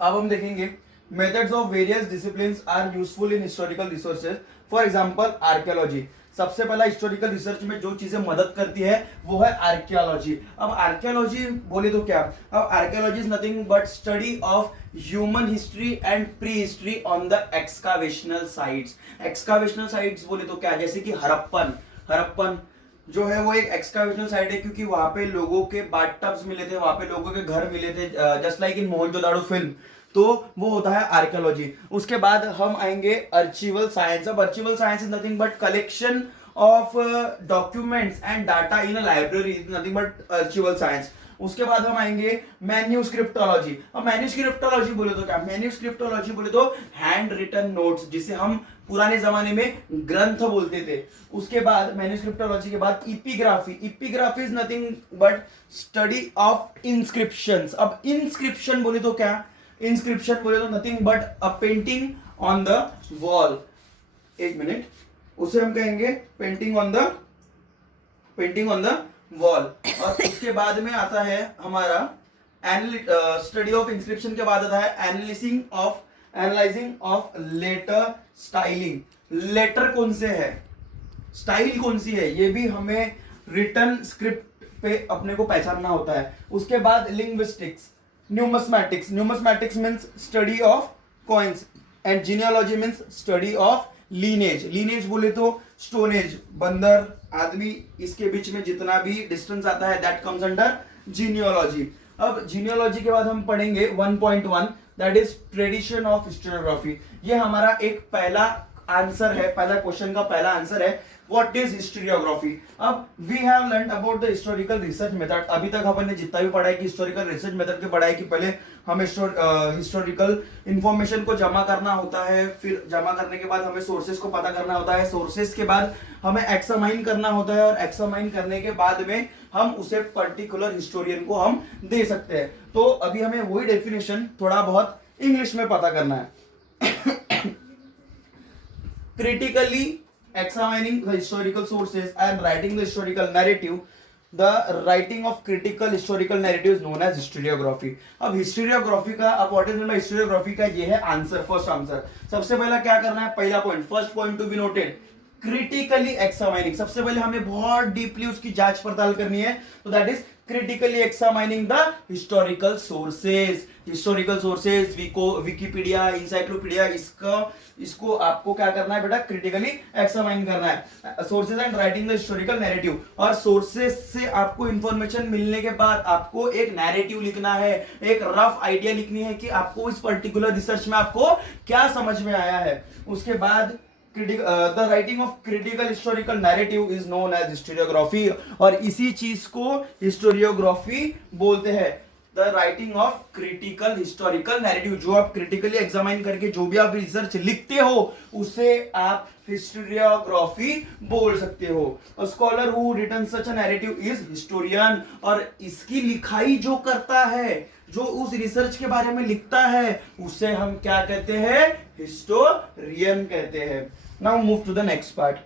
अब हम देखेंगे methods of various disciplines are useful in historical resources. For example archaeology. सबसे पहला हिस्टोरिकल रिसर्च में जो चीजें मदद करती है वो है आर्कियोलॉजी। अब आर्कियोलॉजी बोले तो क्या, अब archaeology is nothing but study of human history and prehistory on the excavational sites. Excavational sites बोले तो क्या, जैसे कि हड़प्पन। हड़प्पन जो है वो एक एक्सकावेशनल साइट है क्योंकि वहां पे लोगों के बाथटब्स मिले थे, वहां पे लोगों के घर मिले थे, just like in Mohenjodaro film. तो वो होता है आर्कियोलॉजी। उसके बाद हम आएंगे अर्चिवल साइंस। अब archival science is nothing but collection of documents and data in a library, nothing but archival science. उसके बाद हम आएंगे मैन्यूस्क्रिप्टोलॉजी। अब मैन्यूस्क्रिप्टोलॉजी बोले तो क्या, मैन्यूस्क्रिप्टोलॉजी बोले तो हैंड रिटन नोट्स, जिसे हम पुराने जमाने में ग्रंथ बोलते थे। उसके बाद मैन्यूस्क्रिप्टोलॉजी के बाद epigraphy. Epigraphy is nothing but study of inscriptions. अब इंस्क्रिप्शन बोले तो क्या, इंस्क्रिप्शन बोले तो nothing but a painting on the wall. एक मिनट, उसे हम कहेंगे पेंटिंग ऑन द वॉल। और उसके बाद में आता है हमारा स्टडी ऑफ इंस्क्रिप्शन के बाद आता है analysing of letter styling. Letter कौन से है, स्टाइल कौन सी है, ये भी हमें रिटन स्क्रिप्ट पे अपने को पहचानना होता है। उसके बाद linguistics, numismatics. Numismatics means study of coins and genealogy means study of lineage. Lineage बोले तो स्टोनेज, बंदर, आदमी, इसके बीच में जितना भी डिस्टेंस आता है दैट कम्स अंडर जीनियोलॉजी। अब जीनियोलॉजी के बाद हम पढ़ेंगे 1.1 that is tradition of historiography. ये हमारा एक पहला आंसर है, पहला क्वेश्चन का पहला आंसर है, व्हाट इज हिस्टोरियोग्राफी। अब we have learn about the historical research method. अभी तक अपन ने जितना भी पढ़ा है कि हिस्टोरिकल रिसर्च मेथड के पढ़ा है कि पहले हमें हिस्टोरिकल इंफॉर्मेशन को जमा करना होता है, फिर जमा करने के बाद हमें सोर्सेज को पता करना होता है, सोर्सेज के बाद हमें एक्सामाइन करना होता है, और एक्सामाइन करने के बाद में हम उसे पर्टिकुलर हिस्टोरियन को हम दे सकते हैं। तो अभी हमें वही डेफिनेशन थोड़ा बहुत इंग्लिश में पता करना है। critically examining the historical sources and writing the historical narrative, the writing of critical historical narrative is known as historiography। अब हिस्टोरियोग्राफी का, अब व्हाट इज मीन हिस्टोरियोग्राफी का, ये है आंसर, फर्स्ट आंसर। सबसे पहला क्या करना है, पहला point, first point to be noted, critically examining. सबसे पहले हमें बहुत डीपली उसकी जांच पड़ताल करनी है, तो that is critically examining the historical sources। historical sources Wikipedia, encyclopedia, इसको आपको क्या करना है बेटा, क्रिटिकली एक्सामाइन करना है। Sources and writing the historical narrative, और सोर्सेज से आपको इंफॉर्मेशन मिलने के बाद आपको एक नैरेटिव लिखना है, एक रफ आइडिया लिखनी है कि आपको इस पर्टिकुलर रिसर्च में आपको क्या समझ में आया है। उसके बाद the writing of critical historical narrative is known as historiography, और इसी चीज को हिस्टोरियोग्राफी बोलते हैं। The writing of critical historical narrative, जो आप क्रिटिकली एग्जामाइन करके जो भी आप रिसर्च लिखते हो उसे आप हिस्टोरियोग्राफी बोल सकते हो। A scholar who written such a narrative is historian, और इसकी लिखाई जो करता है, जो उस रिसर्च के बारे में लिखता है, उसे हम क्या कहते हैं, हिस्टोरियन कहते हैं। Now move to the next part.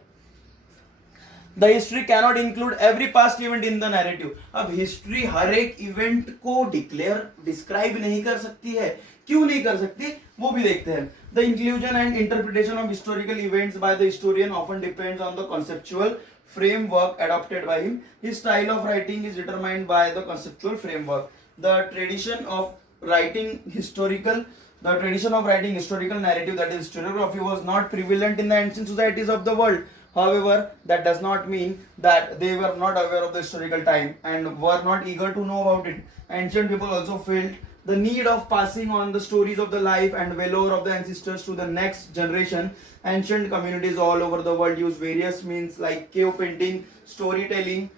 The history cannot include every past event in the narrative. अब हिस्ट्री हर एक इवेंट को डिस्क्राइब नहीं कर सकती है। क्यों नहीं कर सकती, वो भी देखते हैं। The inclusion and interpretation of historical events by the historian often depends on the conceptual framework adopted by him. His style of writing is determined by the conceptual framework. The tradition of writing historical narrative, that is historiography, was not prevalent in the ancient societies of the world. However, that does not mean that they were not aware of the historical time and were not eager to know about it. Ancient people also felt the need of passing on the stories of the life and valor of the ancestors to the next generation. Ancient communities all over the world use various means like cave painting, storytelling,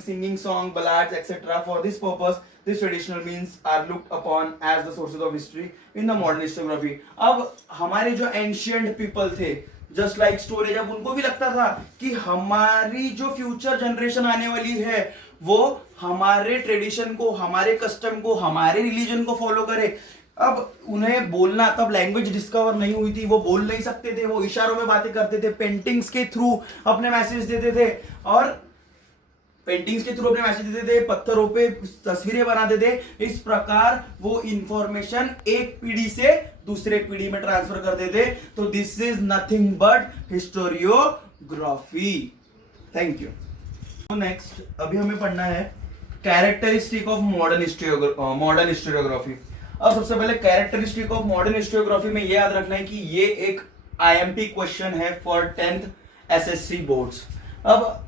singing song, ballads, etc. For this purpose, these traditional means are looked upon as the sources of history in the modern historiography. अब हमारे जो ancient people थे, just like storage, अब उनको भी लगता था कि हमारी जो फ्यूचर जनरेशन आने वाली है वो हमारे ट्रेडिशन को, हमारे कस्टम को, हमारे रिलीजन को फॉलो करे। अब उन्हें बोलना, तब लैंग्वेज डिस्कवर नहीं हुई थी, वो बोल नहीं सकते थे, वो इशारों में बातें करते थे, पेंटिंग्स के थ्रू अपने मैसेज देते थे। और पेंटिंग्स के थ्रू अपने मैसेज देते थे, पत्थरों पे तस्वीरें बनाते थे। इस प्रकार वो इंफॉर्मेशन एक पीढ़ी से दूसरे पीढ़ी में ट्रांसफर करते थे। तो this is nothing but historiography. Thank you. Next अभी हमें पढ़ना है कैरेक्टरिस्टिक ऑफ मॉडर्न हिस्टोरियोग्राफी। अब सबसे पहले कैरेक्टरिस्टिक ऑफ मॉडर्न हिस्टोरियोग्राफी में ये याद रखना है कि ये एक आईएमपी क्वेश्चन है फॉर 10th एसएससी बोर्ड्स। अब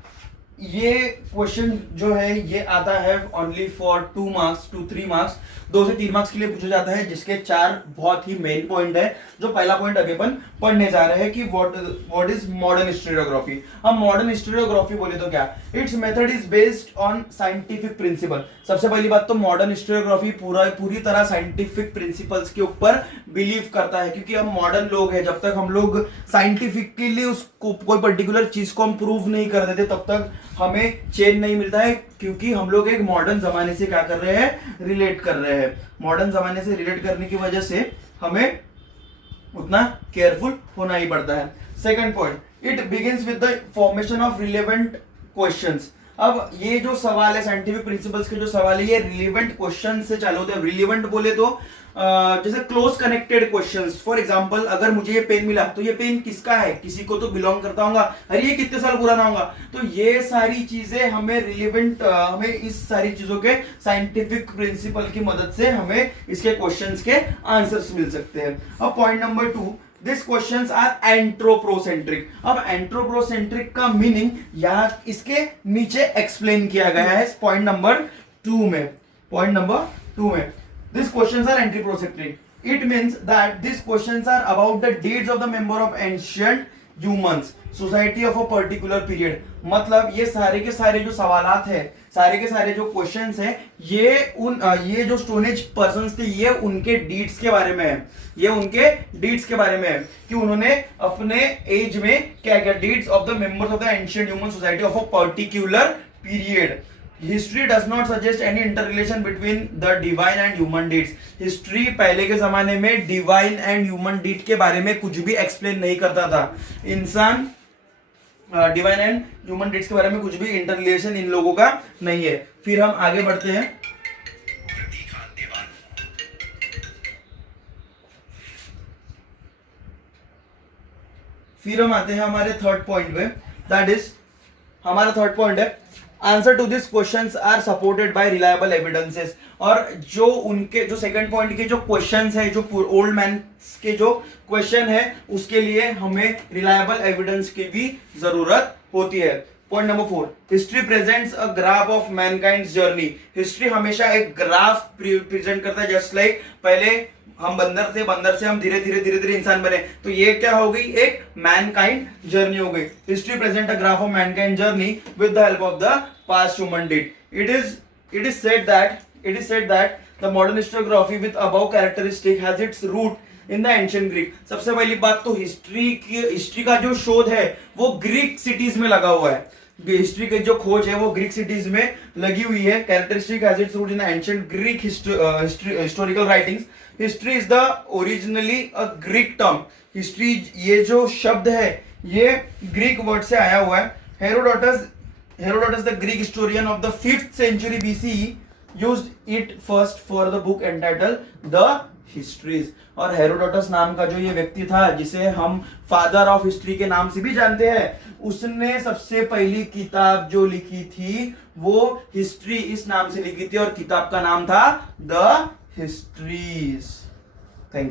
ये क्वेश्चन जो है ये आता है only for 2 marks to 3 marks, 2 से 3 मार्क्स के लिए पूछा जाता है, जिसके 4 बहुत ही मेन पॉइंट है। जो पहला पॉइंट अभी अपन पढ़ने जा रहे हैं कि व्हाट इज मॉडर्न हिस्टोरियोग्राफी। हम मॉडर्न हिस्टोरियोग्राफी बोले तो क्या, it's method is based on scientific principle. सबसे पहली बात तो मॉडर्न हिस्टोरियोग्राफी पूरी तरह साइंटिफिक प्रिंसिपल्स के ऊपर बिलीव करता है, क्योंकि हम मॉडर्न लोग हैं। जब तक हम लोग साइंटिफिकली उसको कोई पर्टिकुलर चीज को हम प्रूव नहीं कर देते तब तक हमें चेंज नहीं मिलता है, क्योंकि हम लोग एक मॉडर्न जमाने से क्या कर रहे हैं, रिलेट कर रहे हैं। मॉडर्न जमाने से रिलेट करने की वजह से हमें उतना केयरफुल होना ही पड़ता है। Second point, it begins with the formation of relevant questions. अब ये जो सवाल है साइंटिफिक प्रिंसिपल्स के जो सवाल है ये रिलेवेंट क्वेश्चन से चालू होते हैं। रिलेवेंट बोले तो जैसे close connected questions. For example अगर मुझे ये पेन मिला तो ये पेन किसका है, किसी को तो बिलोंग करता होगा, अरे ये कितने साल पुराना होगा। तो ये सारी चीजें हमें रिलेवेंट, हमें इस सारी चीजों के साइंटिफिक प्रिंसिपल की मदद से हमें इसके क्वेश्चंस के आंसर्स मिल सकते हैं। अब point number 2, this questions are anthropocentric. अब एंट्रोपोसेंट्रिक का मीनिंग यहाँ इसके नीचे एक्सप्लेन किया गया है पॉइंट नंबर 2 में। पॉइंट नंबर 2 में these questions are anthropocentric. It means that these questions are about the deeds of the member of ancient humans society of a particular period. मतलब ये सारे के सारे जो सवालात है, सारे के सारे जो क्वेश्चंस हैं, ये जो स्टोनेज पर्सन्स थे ये उनके डीड्स के बारे में है। ये उनके डीड्स के बारे में है कि उन्होंने अपने एज में क्या क्या deeds of the members of the ancient human society of a particular period. History does not suggest any interrelation between the divine and human deeds. History पहले के जमाने में डिवाइन एंड ह्यूमन डीड के बारे में कुछ भी एक्सप्लेन नहीं करता था। इंसान डिवाइन एंड ह्यूमन डीड्स के बारे में कुछ भी इंटररिलेशन इन लोगों का नहीं है। फिर हम आगे बढ़ते हैं। फिर हम आते हैं हमारे थर्ड पॉइंट पे, दैट इज हमारा थर्ड पॉइंट है answer to this questions are supported by reliable evidences. और जो उनके जो सेकंड पॉइंट के जो क्वेश्चंस है, जो ओल्ड मैन के जो क्वेश्चन है उसके लिए हमें रिलायबल एविडेंस की भी जरूरत होती है। Point number 4, history presents a graph of mankind's journey. History हमेशा एक ग्राफ प्रेजेंट करता है, जस्ट लाइक पहले हम बंदर से हम धीरे धीरे इंसान बने, तो ये क्या हो गई, एक मैनकाइंड जर्नी हो गई। History present a graph of Mankind journey with the help of the past human did. It is said that the modern historiography with above characteristic has its root in the ancient Greek. सबसे पहली बात तो history का जो शोध है वो Greek cities में लगा हुआ है। हिस्ट्री की जो खोज है वो ग्रीक सिटीज में लगी हुई है। Characteristic has its root in the ancient Greek historical writings. History is the originally a Greek term. History ये जो शब्द है ये ग्रीक वर्ड से आया हुआ है। Herodotus, the Greek historian of the 5th century BCE, used it first for the book entitled The Histories. और हेरोडोटस नाम का जो ये व्यक्ति था जिसे हम फादर ऑफ हिस्ट्री के नाम से भी जानते हैं, उसने सबसे पहली किताब जो लिखी थी वो हिस्ट्री इस नाम से लिखी थी और किताब का नाम था द हिस्ट्रीज। Thank you.